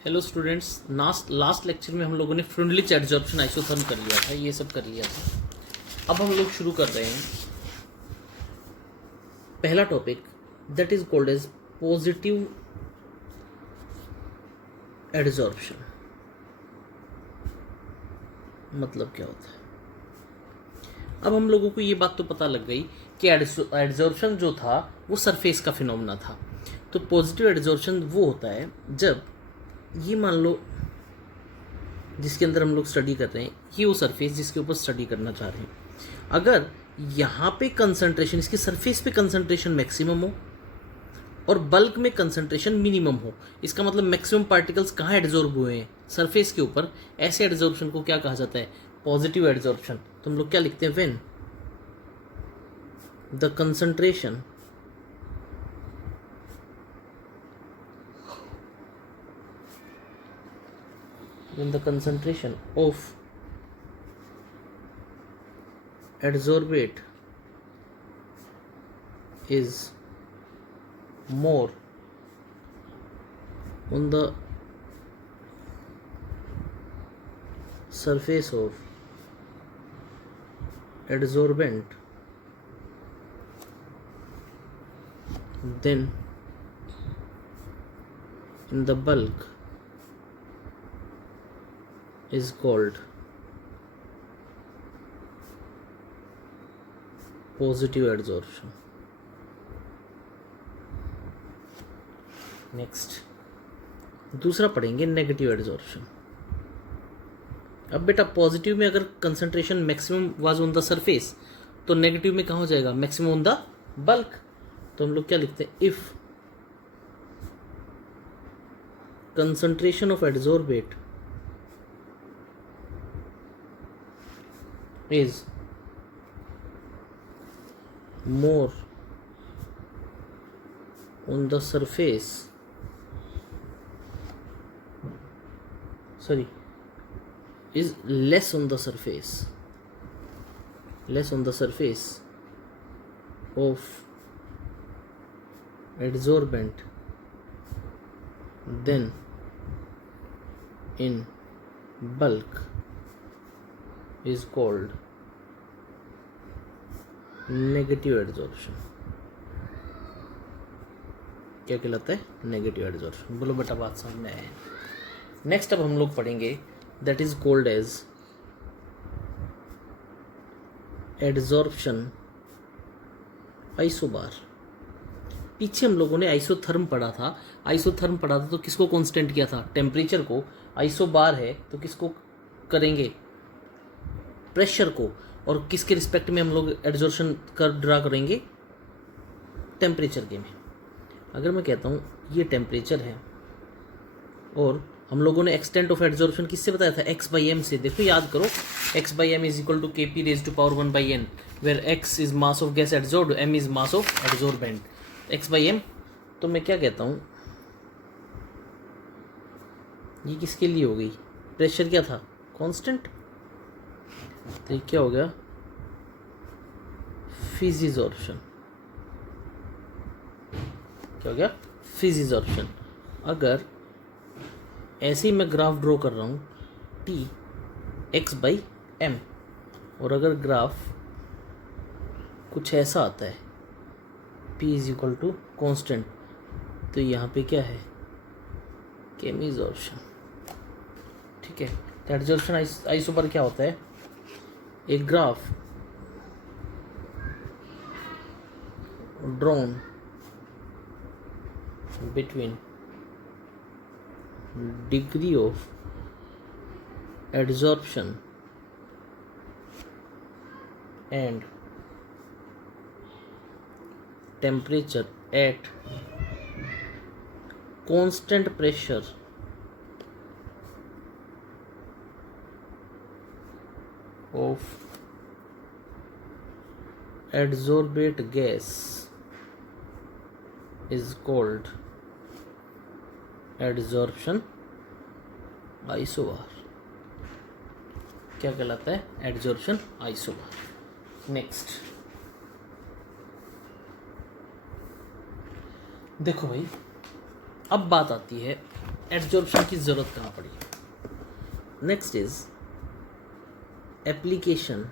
Hello students, last lecture में हम लोगों ने फ्रुंडलिच एडजॉर्प्शन आइसोथर्म कर लिया था, ये सब कर लिया था। अब हम लोग शुरू कर रहे हैं पहला topic, that is called as positive adsorption. मतलब क्या होता है? अब हम लोगों को ये बात तो पता लग गई कि एडजॉर्प्शन जो था वो सरफेस का फिनोमेना था। तो पॉजिटिव एडजॉर्प्शन वो होता है जब ये मान लो जिसके अंदर हम लोग स्टडी कर रहे हैं, ये वो सरफेस जिसके ऊपर स्टडी करना चाह रहे हैं, अगर यहाँ पे कंसंट्रेशन, इसकी सरफेस पे कंसंट्रेशन मैक्सिमम हो और बल्क में कंसंट्रेशन मिनिमम हो, इसका मतलब मैक्सिमम पार्टिकल्स कहाँ एडजॉर्ब हुए हैं? सरफेस के ऊपर। ऐसे एडजॉर्प्शन को क्या कहा जाता है? Positive adsorption. तो हम लोग क्या लिखते हैं? When the concentration of adsorbate is more on the surface of adsorbent than in the bulk is called positive adsorption. Next दूसरा पढ़ेंगे नेगेटिव एडजॉर्प्शन। अब बेटा पॉजिटिव में अगर concentration maximum was on the surface, तो नेगेटिव में कहाँ हो जाएगा? Maximum on the bulk. तो हम लोग क्या लिखते हैं? If concentration of adsorbate is more on the surface, is less on the surface of adsorbent than in bulk is called negative adsorption. क्या कहलाता है? Negative adsorption. बोलो बेटा, बात समझ में आए? नेक्स्ट अब हम लोग पढ़ेंगे that is called as adsorption isobar. पीछे हम लोगों ने आइसोथर्म पढ़ा था। तो किसको कांस्टेंट किया था? टेम्परेचर को। आइसोबार है तो किसको करेंगे? प्रेशर को। और किसके रिस्पेक्ट में हम लोग एडजॉर्प्शन कर ड्रा करेंगे? टेम्परेचर के में। अगर मैं कहता हूँ ये टेम्परेचर है और हम लोगों ने एक्सटेंट ऑफ एडजॉर्प्शन किससे बताया था? x बाई एम से। देखो याद करो, x by m is equal to kp raise to power 1 by n, where x is mass of gas adsorbed, m is mass of adsorbent. x by m. तो मैं क्या कहता हूँ, ये किसके लिए हो गई? प्रेशर क्या था? कांस्टेंट। तो ये क्या हो गया? फिजिजॉर्प्शन। क्या हो गया? फिजिजॉर्प्शन। अगर ऐसे ही मैं ग्राफ ड्रॉ कर रहा हूँ t x बाई एम, और अगर ग्राफ कुछ ऐसा आता है p is equal to constant, तो यहाँ पे क्या है? केमिजॉर्प्शन। ठीक है। तो एडजॉर्प्शन आइसोबार क्या होता है? एक graph drawn between degree of adsorption and temperature at constant pressure of adsorbate gas is called adsorption isobar। क्या कहलाता है? Adsorption isobar. नेक्स्ट देखो भाई, अब बात आती है एड्जॉर्प्शन की ज़रूरत कहाँ पड़ी। Next is application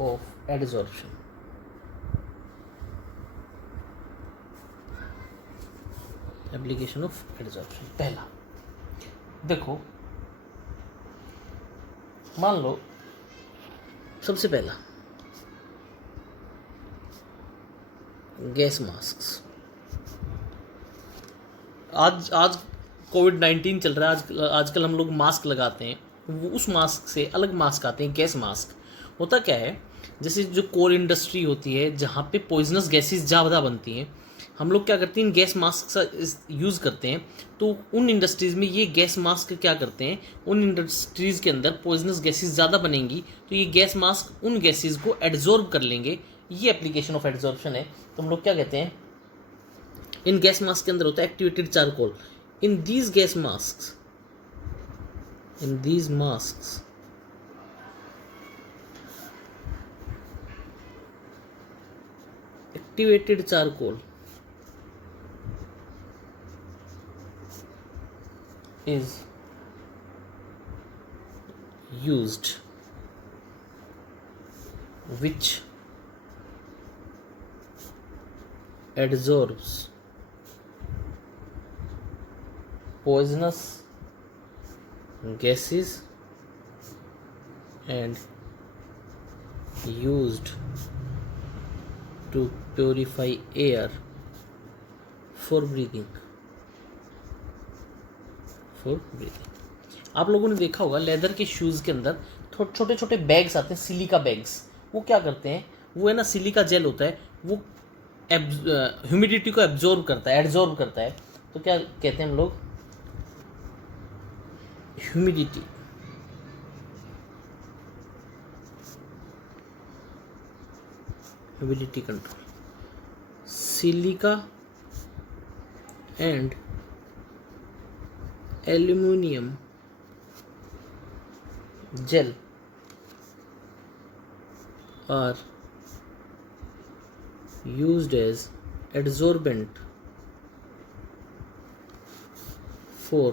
of adsorption. Application of adsorption, पहला देखो, मान लो सबसे पहला गैस मास्क। आज कोविड-19 चल रहा है, आजकल हम लोग मास्क लगाते हैं, वो उस मास्क से अलग मास्क आते हैं, गैस मास्क। होता क्या है, जैसे जो कोल इंडस्ट्री होती है जहाँ पे पॉइजनस गैसेस ज़्यादा बनती हैं, हम लोग क्या करते हैं, गैस मास्क का यूज़ करते हैं। तो उन इंडस्ट्रीज़ में ये गैस मास्क क्या करते हैं, उन इंडस्ट्रीज़ के अंदर पॉइजनस गैसेस ज़्यादा बनेंगी, तो ये गैस मास्क उन गैसेस को एब्जॉर्ब कर लेंगे। ये एप्लीकेशन ऑफ एब्जॉर्प्शन है। तो हम लोग क्या कहते हैं, इन गैस मास्क के अंदर होता है activated charcoal. In these gas mask, in these mask activated charcoal is used, which absorbs poisonous gases and used to purify air for breathing, for breathing। आप लोगों ने देखा होगा लेदर के शूज़ के अंदर छोटे छोटे बैग्स आते हैं, सिलिका बैग्स। वो क्या करते हैं, वो है ना, सिलिका जेल होता है, वो ह्यूमिडिटी को एब्जॉर्ब करता है। तो क्या कहते हैं हम लोग, humidity. Humidity control. Silica and aluminium gel are used as adsorbent for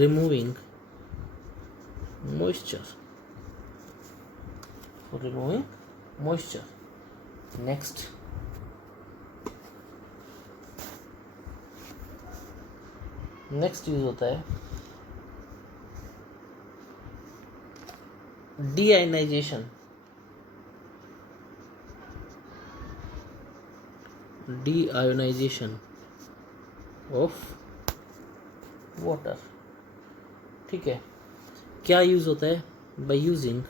removing moisture, next use होता है deionization of water। ठीक है, क्या यूज होता है, by using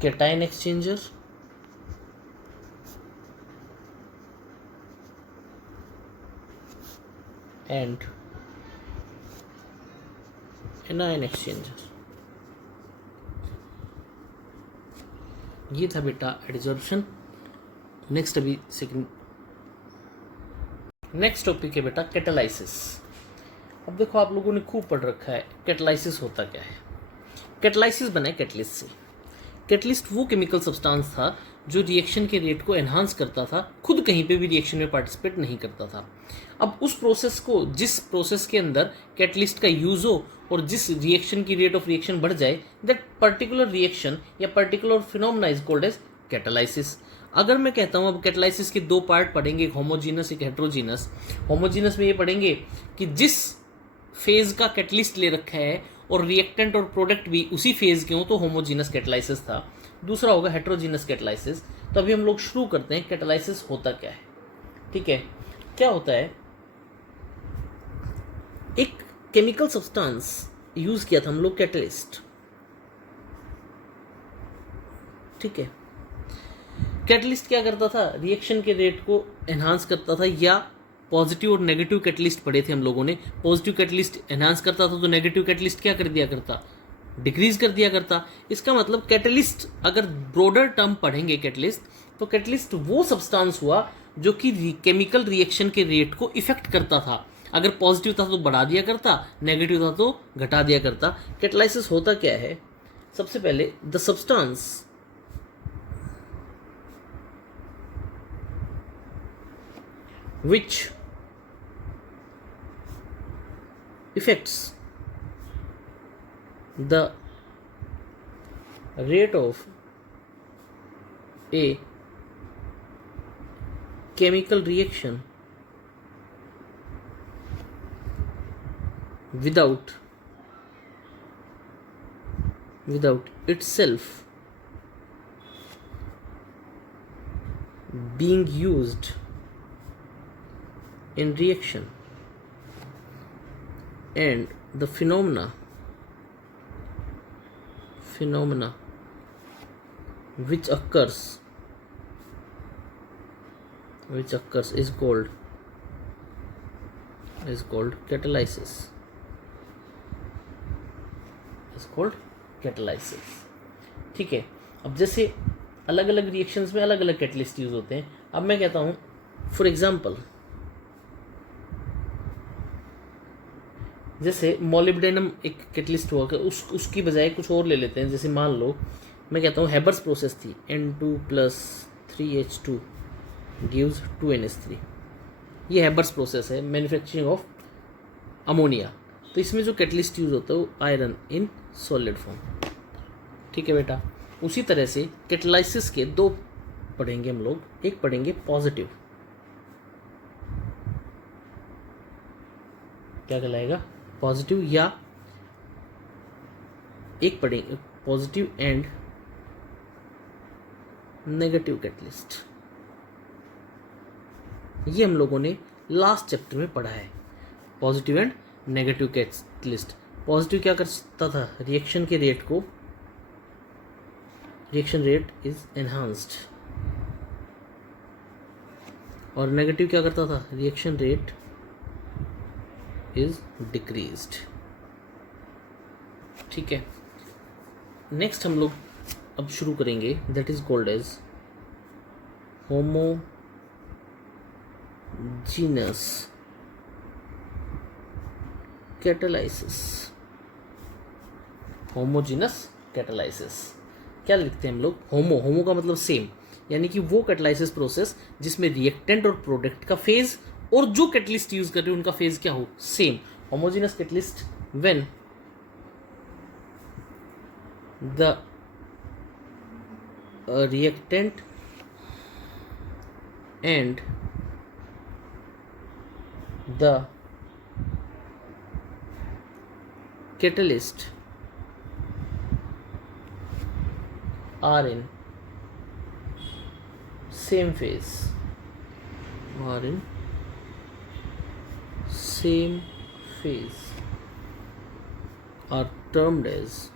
cation exchanger and anion exchanger. ये था बेटा एड्जॉर्प्शन। नेक्स्ट अभी सेकंड नेक्स्ट टॉपिक है बेटा कैटालाइसिस। अब देखो, आप लोगों ने खूब पढ़ रखा है कैटालाइसिस होता क्या है। कैटालाइसिस बना है कैटलिस्ट से। कैटलिस्ट वो केमिकल सब्सटेंस था जो रिएक्शन के रेट को एनहांस करता था, खुद कहीं पे भी रिएक्शन में पार्टिसिपेट नहीं करता था। अब उस प्रोसेस को, जिस प्रोसेस के अंदर कैटलिस्ट का यूज हो और जिस रिएक्शन की रेट ऑफ रिएक्शन बढ़ जाए, दैट पर्टिकुलर रिएक्शन या particular phenomena is called as catalysis. अगर मैं कहता हूँ, अब कैटालाइसिस के दो पार्ट पढ़ेंगे, एक होमोजीनस एक हेट्रोजीनस। होमोजीनस में ये पढ़ेंगे कि जिस फेज का कैटलिस्ट ले रखा है और रिएक्टेंट और प्रोडक्ट भी उसी फेज के हों तो होमोजीनस कैटालाइसिस था। दूसरा होगा हेट्रोजीनस कैटालाइसिस। तो अभी हम लोग शुरू करते हैं कैटालाइसिस होता क्या है। ठीक है, क्या होता है, एक केमिकल सब्सटेंस यूज किया था हम लोग कैटलिस्ट। ठीक है, कैटलिस्ट क्या करता था, रिएक्शन के रेट को एनहांस करता था, या पॉजिटिव और नेगेटिव कैटलिस्ट पढ़े थे हम लोगों ने। पॉजिटिव कैटलिस्ट एनहांस करता था तो नेगेटिव कैटलिस्ट क्या कर दिया करता, डिक्रीज कर दिया करता। इसका मतलब कैटलिस्ट, अगर ब्रॉडर टर्म पढ़ेंगे कैटलिस्ट, तो कैटलिस्ट वो सब्सटेंस हुआ जो कि केमिकल रिएक्शन के रेट को इफेक्ट करता था। अगर पॉजिटिव था तो बढ़ा दिया करता, नेगेटिव था तो घटा दिया करता। कैटालाइसिस होता क्या है, सबसे पहले the substance which affects the rate of a chemical reaction without itself being used in reaction, and the phenomena which occurs is called catalysis. ठीक है। अब जैसे अलग अलग रिएक्शंस में अलग अलग कैटलिस्ट यूज होते हैं। अब मैं कहता हूँ फॉर एग्जांपल, जैसे मोलिब्डेनम एक कैटलिस्ट हुआ कि उसकी बजाय कुछ और ले लेते हैं। जैसे मान लो मैं कहता हूँ हैबर्स प्रोसेस थी, N2+3H2 गिव्स 2NH3। ये हैबर्स प्रोसेस है, मैन्युफैक्चरिंग ऑफ अमोनिया। तो इसमें जो कैटलिस्ट यूज होता है वो आयरन इन सॉलिड फॉर्म। ठीक है बेटा। उसी तरह से कैटलाइसिस के दो पढ़ेंगे हम लोग। एक पढ़ेंगे पॉजिटिव, क्या कहलाएगा, पॉजिटिव, या एक पढ़ेंगे पॉजिटिव एंड नेगेटिव कैटलिस्ट। ये हम लोगों ने लास्ट चैप्टर में पढ़ा है, positive and negative catalyst. Positive क्या करता था, रिएक्शन के रेट को, रिएक्शन रेट इज एनहांस्ड, और नेगेटिव क्या करता था, रिएक्शन रेट इज डिक्रीज्ड। ठीक है। नेक्स्ट हम लोग अब शुरू करेंगे, that is called as homogeneous catalysis. Homogeneous catalysis क्या लिखते हैं हम लोग, होमो का मतलब सेम, यानी कि वो कैटालाइसिस प्रोसेस जिसमें रिएक्टेंट और प्रोडक्ट का फेज और जो कैटलिस्ट यूज कर रहे हैं उनका फेज क्या हो, same. Homogeneous catalyst when the reactant and the catalyst are in same phase, are termed as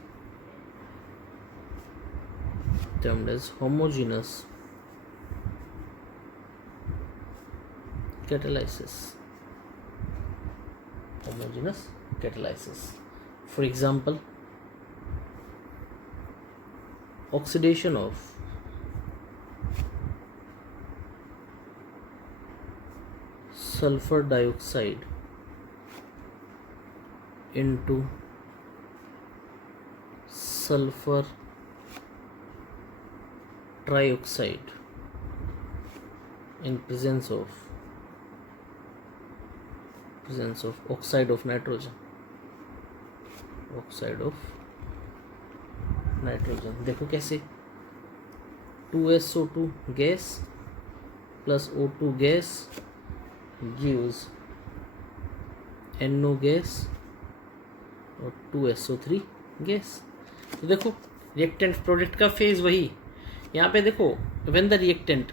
homogeneous catalysis. For example, oxidation of sulfur dioxide into sulfur trioxide in presence of oxide of nitrogen. देखो कैसे, 2SO2 gas plus O2 gas gives NO gas और 2SO3 gas. तो देखो reactant product का phase वही। यहाँ पे देखो व्हेन द रिएक्टेंट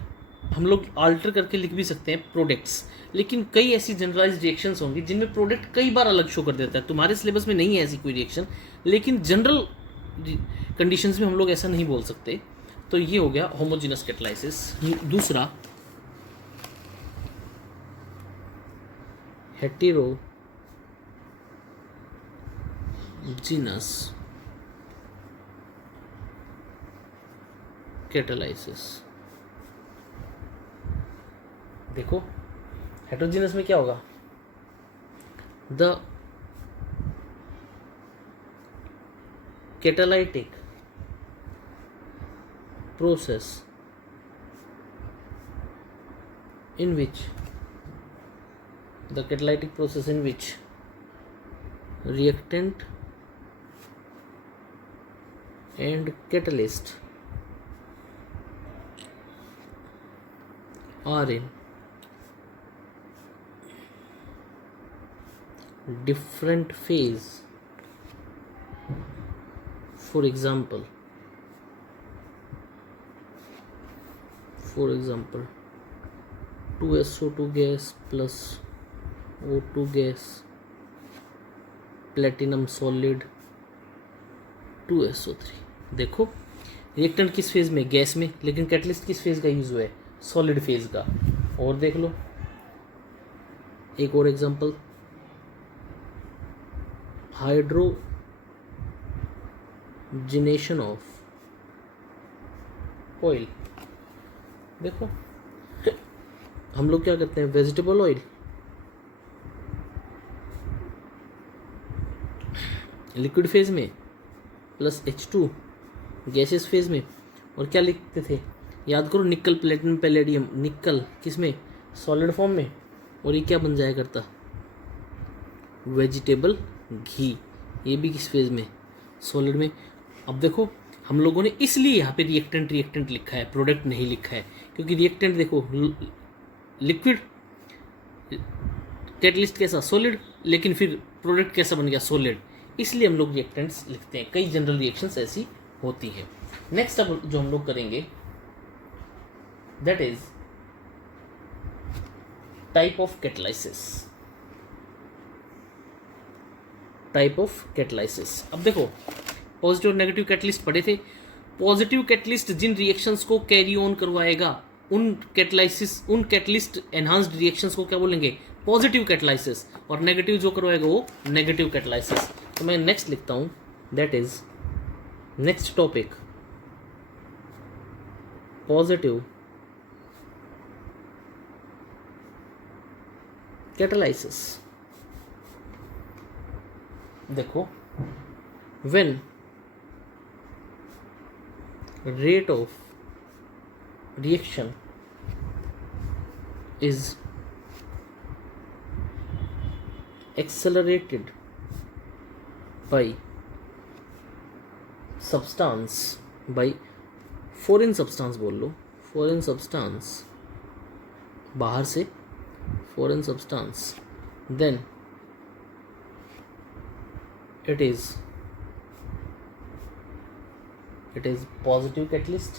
हम लोग आल्टर करके लिख भी सकते हैं प्रोडक्ट्स, लेकिन कई ऐसी जनरलाइज्ड रिएक्शंस होंगी जिनमें प्रोडक्ट कई बार अलग शो कर देता है। तुम्हारे सिलेबस में नहीं है ऐसी कोई रिएक्शन, लेकिन जनरल कंडीशंस में हम लोग ऐसा नहीं बोल सकते। तो ये हो गया होमोजेनस कैटालाइसिस। दूसरा हेटेरोजीनस कैटालाइसिस। देखो हेटेरोजीनस में क्या होगा, the catalytic process in which the catalytic process in which reactant and catalyst are in different phase. For example, 2SO2 gas plus O2 gas, platinum solid 2SO3। देखो reactant किस phase में, gas में, लेकिन catalyst किस phase का use हुआ है, solid phase का। और देख लो एक और एग्जांपल, हाइड्रोजिनेशन ऑफ ऑयल। देखो हम लोग क्या करते हैं, वेजिटेबल ऑयल लिक्विड फेज में प्लस H2 गैसेस फेज में, और क्या लिखते थे, याद करो, निकल प्लेटिनम पैलेडियम, निकल किस में, सॉलिड फॉर्म में, और ये क्या बन जाया करता, वेजिटेबल घी, ये भी किस फेज में, सॉलिड में। अब देखो हम लोगों ने इसलिए यहाँ पे रिएक्टेंट लिखा है, प्रोडक्ट नहीं लिखा है, क्योंकि रिएक्टेंट देखो लिक्विड, कैटलिस्ट कैसा, सॉलिड, लेकिन फिर प्रोडक्ट कैसा बन गया, सॉलिड, इसलिए हम लोग रिएक्टेंट्स लिखते हैं। कई जनरल रिएक्शंस ऐसी होती है। नेक्स्ट अब जो हम लोग करेंगे that is type of catalysis. Type of catalysis, अब देखो पॉजिटिव और नेगेटिव कैटलिस्ट पढ़े थे। पॉजिटिव कैटलिस्ट जिन रिएक्शंस को कैरी ऑन करवाएगा उन कैटलिस्ट एनहांस्ड रिएक्शंस को क्या बोलेंगे, पॉजिटिव कैटलाइसिस, और नेगेटिव जो करवाएगा वो नेगेटिव कैटलाइसिस। तो मैं नेक्स्ट लिखता हूं, that is next topic, positive catalysis. देखो when rate of reaction is accelerated by substance, by foreign substance, बोल लो foreign substance, बाहर से foreign substance, then it is positive catalyst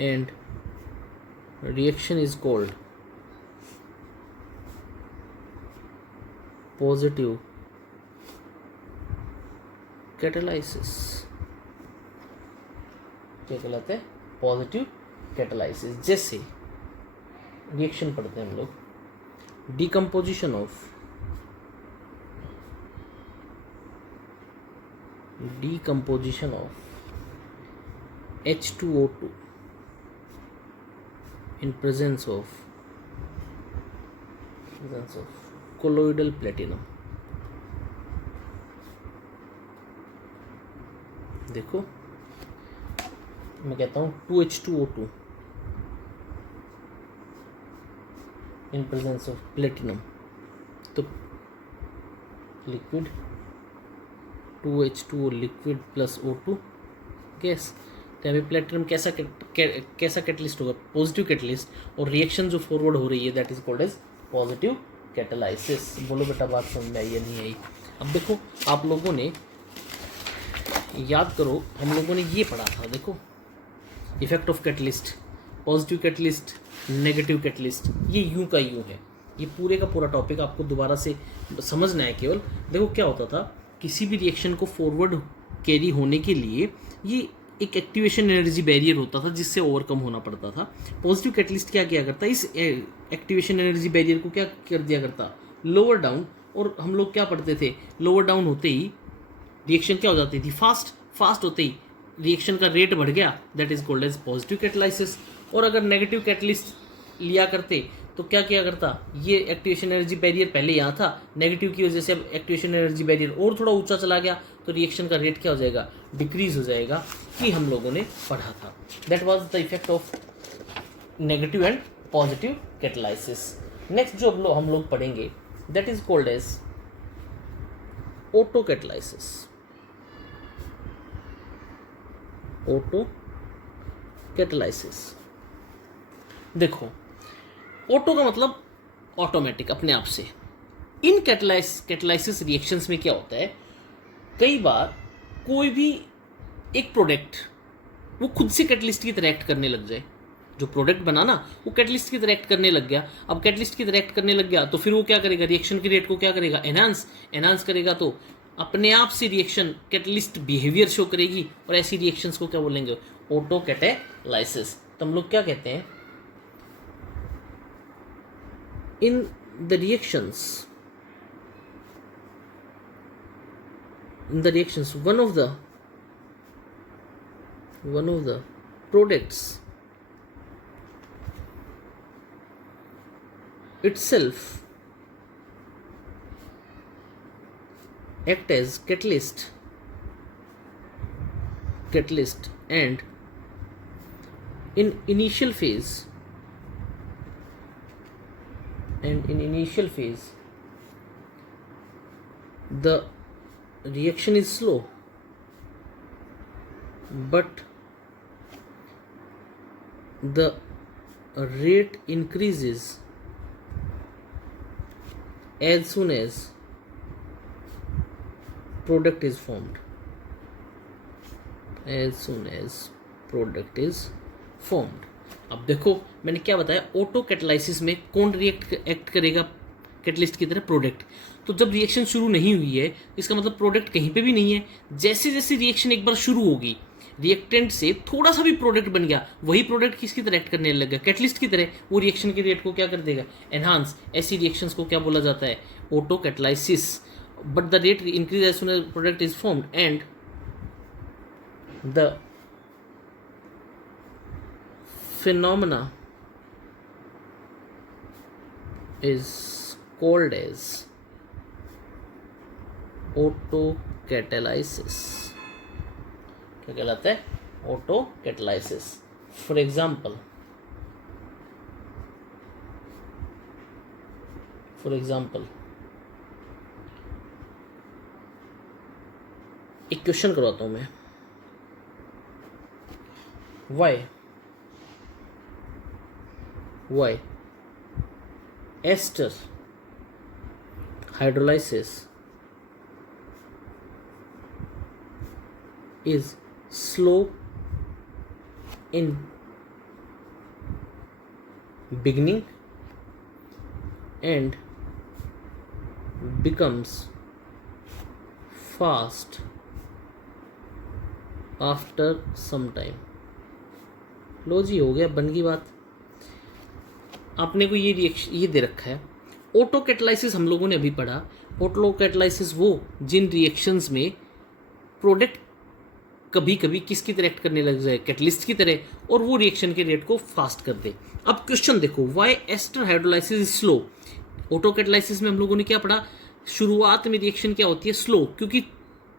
and reaction is called positive catalysis। क्या कहलाता है, positive कैटलाइसिस। जैसे reaction पढ़ते हैं हम लोग, decomposition of H2O2 in presence of colloidal platinum। देखो मैं कहता हूँ 2H2O2 in presence of platinum, तो liquid 2H2O liquid plus O2 gas. तो यहाँ पे प्लेटिनम कैसा कैटलिस्ट होगा, पॉजिटिव कैटलिस्ट, और रिएक्शन जो फॉरवर्ड हो रही है that is called as positive catalysis. बोलो बेटा बात समझ में आई या नहीं आई। अब देखो आप लोगों ने याद करो, हम लोगों ने ये पढ़ा था, देखो effect of catalyst, positive catalyst, negative catalyst, ये यूं का यूं है। ये पूरे का पूरा टॉपिक आपको दोबारा से समझना है केवल। देखो क्या होता था, किसी भी रिएक्शन को फॉरवर्ड कैरी होने के लिए ये एक एक्टिवेशन एनर्जी बैरियर होता था जिससे ओवरकम होना पड़ता था। पॉजिटिव कैटलिस्ट क्या किया करता, इस एक्टिवेशन एनर्जी बैरियर को क्या कर दिया करता, लोअर डाउन। और हम लोग क्या पढ़ते थे, लोअर डाउन होते ही रिएक्शन क्या हो जाती थी, फास्ट होते ही रिएक्शन का रेट बढ़ गया, that is called as positive catalysis. और अगर नेगेटिव कैटलिस्ट लिया करते तो क्या किया करता, ये एक्टिवेशन एनर्जी बैरियर पहले यहाँ था, नेगेटिव की वजह से अब एक्टिवेशन एनर्जी बैरियर और थोड़ा ऊंचा चला गया तो रिएक्शन का रेट क्या हो जाएगा, डिक्रीज हो जाएगा, कि हम लोगों ने पढ़ा था। That was the effect of negative and positive catalysis. Next जो हम लोग पढ़ेंगे that is called as auto catalysis. Auto catalysis, देखो ऑटो का मतलब ऑटोमेटिक, अपने आप से। इन कैटालाइसिस रिएक्शंस में क्या होता है, कई बार कोई भी एक प्रोडक्ट वो खुद से कैटलिस्ट की तरह एक्ट करने लग जाए। जो प्रोडक्ट बना ना वो कैटलिस्ट की तरह एक्ट करने लग गया। अब कैटलिस्ट की तरह एक्ट करने लग गया तो फिर वो क्या करेगा, रिएक्शन के रेट को क्या करेगा, एनहांस करेगा। तो अपने आप से रिएक्शन कैटलिस्ट बिहेवियर शो करेगी और ऐसी रिएक्शंस को क्या बोलेंगे, ऑटो कैटालाइसिस। तो हम लोग क्या कहते हैं, in the reactions one of the products itself act as catalyst and in initial phase the reaction is slow, but the rate increases as soon as product is formed. अब देखो मैंने क्या बताया, ऑटो कैटालाइसिस में कौन act करेगा catalyst की तरह, प्रोडक्ट। तो जब रिएक्शन शुरू नहीं हुई है इसका मतलब प्रोडक्ट कहीं पे भी नहीं है। जैसे जैसे रिएक्शन एक बार शुरू होगी, रिएक्टेंट से थोड़ा सा भी प्रोडक्ट बन गया, वही प्रोडक्ट किसकी तरह एक्ट करने लग गया, कैटलिस्ट की तरह। वो रिएक्शन के रेट को क्या कर देगा, एनहांस। ऐसी रिएक्शंस को क्या बोला जाता है, auto catalysis. But the rate increase as soon as product is formed and the phenomena is called as autocatalysis। क्या कहलाता है, autocatalysis। फॉर एग्जाम्पल एक क्वेश्चन करवाता हूं मैं, why ester hydrolysis is slow in beginning and becomes fast after some time। लो जी, हो गया, बन गई बात। आपने को ये रिएक्शन ये दे रखा है, ऑटो कैटालाइसिस हम लोगों ने अभी पढ़ा। ऑटो कैटालाइसिस वो जिन रिएक्शंस में प्रोडक्ट कभी कभी किसकी तरह एक्ट करने लग जाए, कैटलिस्ट की तरह, और वो रिएक्शन के रेट को फास्ट कर दे। अब क्वेश्चन देखो, why ester hydrolysis is slow. Auto catalysis में हम लोगों ने क्या पढ़ा, शुरुआत में रिएक्शन क्या होती है, स्लो, क्योंकि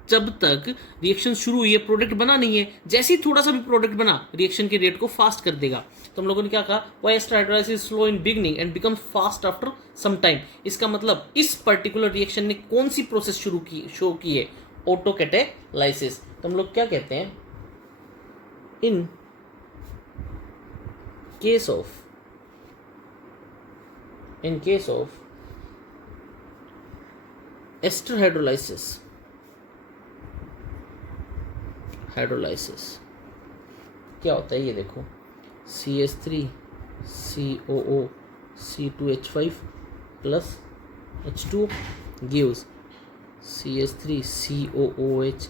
जब तक रिएक्शन शुरू हुई है प्रोडक्ट बना नहीं है। जैसे ही थोड़ा सा भी प्रोडक्ट बना रिएक्शन के रेट को फास्ट कर देगा। तो हम लोगों ने क्या कहा, why ester hydrolysis is slow in beginning and become fast after some time. इसका मतलब इस पर्टिकुलर रिएक्शन ने कौन सी प्रोसेस शो की है, ऑटो कैटालाइसिस। तो हम लोग क्या कहते हैं, in case of ester hydrolysis क्या होता है, ये देखो, CH3 COO C2H5 plus H2 gives CH3 COOH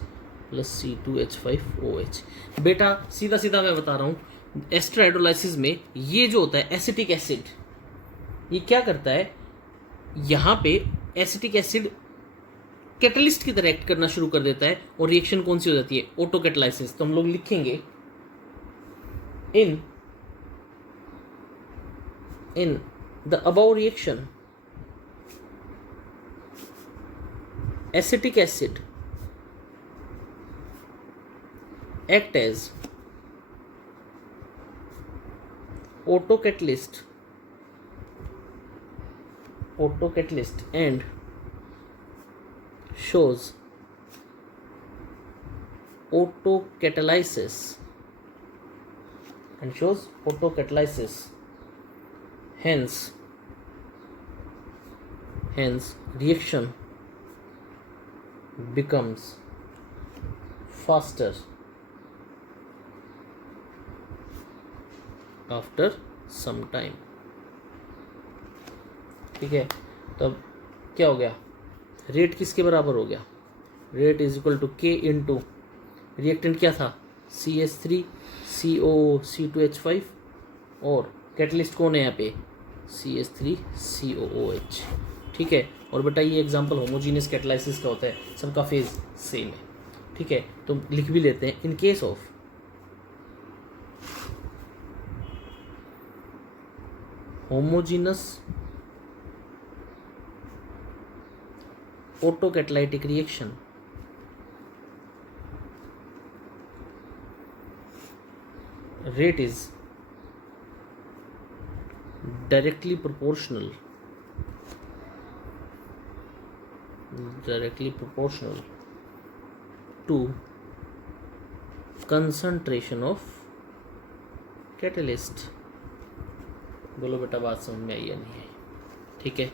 plus C2H5OH। बेटा सीधा सीधा मैं बता रहा हूँ, एस्टर हाइड्रोलाइसिस में ये जो होता है एसिटिक एसिड, ये क्या करता है, यहाँ पे एसिटिक एसिड कैटलिस्ट की तरह एक्ट करना शुरू कर देता है और रिएक्शन कौन सी हो जाती है, ऑटो कैटालाइसिस। तो हम लोग लिखेंगे in the above reaction acetic acid act as auto catalyst autocatalyst and shows autocatalysis hence reaction becomes faster after some time। ठीक है, तो अब क्या हो गया, रेट किसके बराबर हो गया, रेट इज इक्वल टू के इंटू रिएक्टेंट क्या था CH3COO, C2H5 और कैटलिस्ट कौन है यहाँ पे CH3COOH। ठीक है, और बेटा ये एग्जांपल होमोजीनियस कैटलाइसिस का होता है, सबका फेज सेम है। ठीक है, तो लिख भी लेते हैं, in case of homogeneous autocatalytic reaction rate is directly proportional to concentration of catalyst। बोलो बेटा बात समझ में आई या नहीं आई। ठीक है,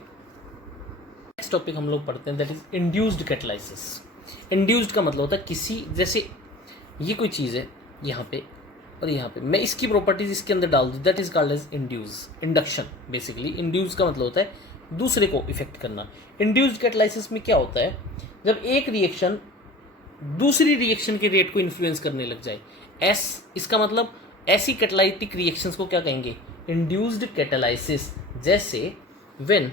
नेक्स्ट टॉपिक हम लोग पढ़ते हैं, दैट इज इंड्यूस्ड कैटलाइसिस। इंड्यूस्ड का मतलब होता है किसी, जैसे ये कोई चीज़ है यहाँ पे और यहाँ पे, मैं इसकी प्रॉपर्टीज इसके अंदर डाल दूँ, that is called as induction. Basically induce का मतलब होता है दूसरे को इफेक्ट करना। इंड्यूस्ड कैटलाइसिस में क्या होता है, जब एक रिएक्शन दूसरी रिएक्शन के रेट को इन्फ्लुएंस करने लग जाए, इसका मतलब ऐसी कैटलाइटिक रिएक्शंस को क्या कहेंगे, इंड्यूस्ड कैटलाइसिस। जैसे when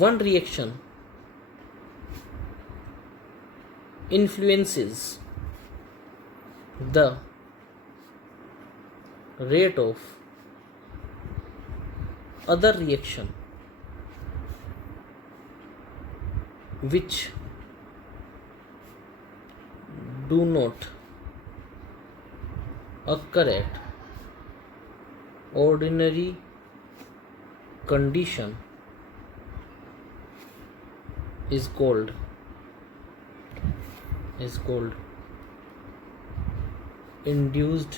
one reaction influences the rate of other reaction which do not occur at ordinary condition is called induced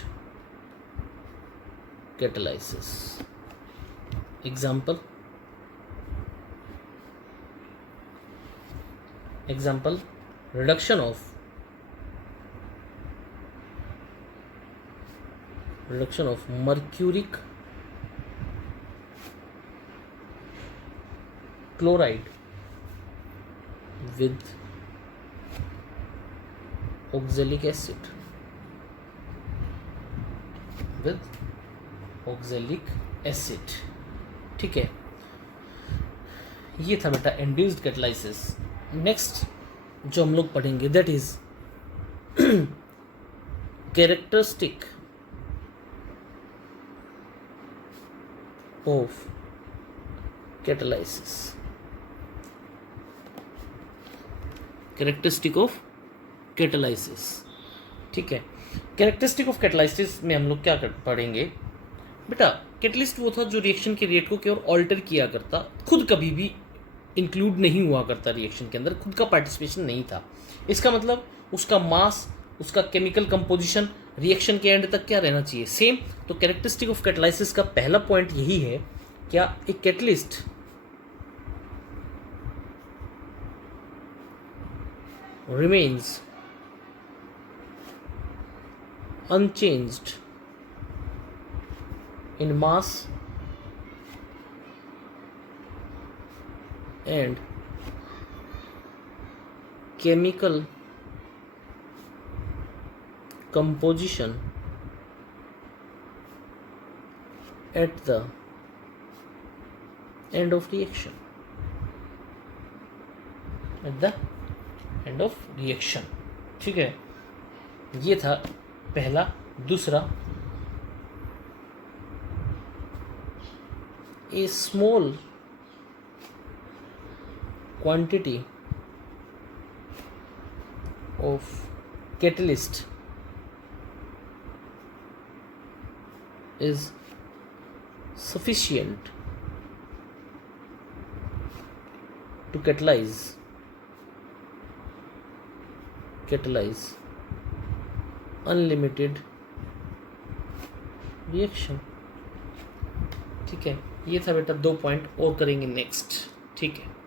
catalysis। example reduction of mercuric chloride with oxalic acid, ठीक है, ये था बेटा induced कैटलाइसिस। Next जो हम लोग पढ़ेंगे that is characteristic of catalysis. Characteristic of catalysis, ठीक है। कैरेक्टरिस्टिक ऑफ कैटलाइसिस में हम लोग क्या पढ़ेंगे बेटा, कैटलिस्ट वो था जो रिएक्शन के रेट को केवल ऑल्टर किया करता, खुद कभी भी इंक्लूड नहीं हुआ करता रिएक्शन के अंदर, खुद का पार्टिसिपेशन नहीं था। इसका मतलब उसका मास, उसका केमिकल कंपोजिशन रिएक्शन के एंड तक क्या रहना चाहिए, सेम। तो कैरेक्टरिस्टिक ऑफ कैटलाइसिस का पहला पॉइंट यही है, क्या एक catalyst remains unchanged in mass and chemical composition at the end of reaction, end of reaction, ठीक है। ये था पहला। दूसरा, a small quantity of catalyst is sufficient to catalyze unlimited reaction. ठीक है, ये था बेटा 2 पॉइंट और करेंगे नेक्स्ट। ठीक है।